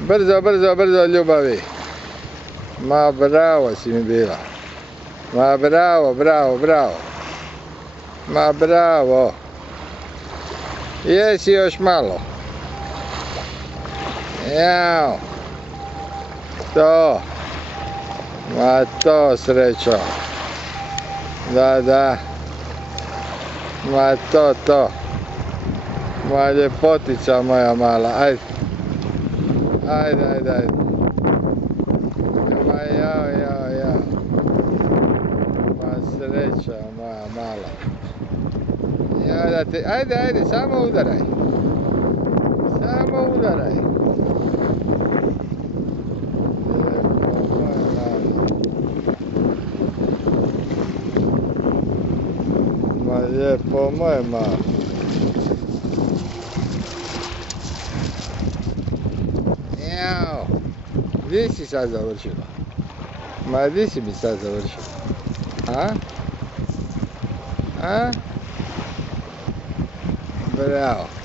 Brzo, brzo, brzo, ljubavi. Ma bravo si mi bila. Ma bravo, bravo, bravo. Ma bravo. Jesi još malo. Jao. To. Ma to srećo. Da, da. Ma to. Ma ljepotica moja mala. Ajde. Ajde. Ma jao. Ma sreća moja mala. Ja da te, ajde, samo udaraj. Samo udaraj. Ma lijepo moje malo. Jao. Gdje si sad završila? Ma gdje si mi sad završila? A? Bravo.